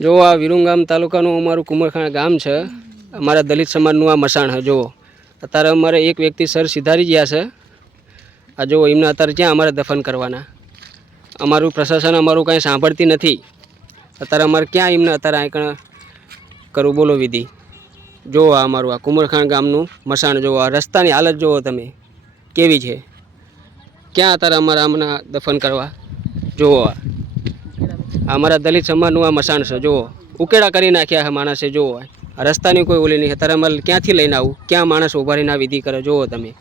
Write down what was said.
જો આ વિરુંગામ તાલુકાનું અમારું કુંમરખાણા ગામ છે. અમારા દલિત સમાજનું આ મસાણ છે. જુઓ અત્યારે અમારે એક વ્યક્તિ સર સિધારી ગયા છે. આ જુઓ એમને અત્યારે ક્યાં અમારે દફન કરવાના. અમારું પ્રશાસન અમારું કાંઈ સાંભળતી નથી. અત્યારે અમારે ક્યાં એમને અત્યારે અહીં કરવું બોલો વિધિ. જુઓ આ અમારું આ કુંમરખાણા ગામનું મસાણ જુઓ. આ રસ્તાની હાલત જુઓ તમે કેવી છે. ક્યાં અત્યારે અમારે આમના દફન કરવા. જુઓ અમારા દલિત સમાજનું આ મસાણ છે. જુઓ ઉકેડા કરી નાખ્યા છે માણસે. જુઓ આ રસ્તાની કોઈ ઓલી નહીં. અત્યારે અમારે ક્યાંથી લઈને આવું. ક્યાં માણસ ઉભા રહીને આ વિધિ કરે. જુઓ તમે.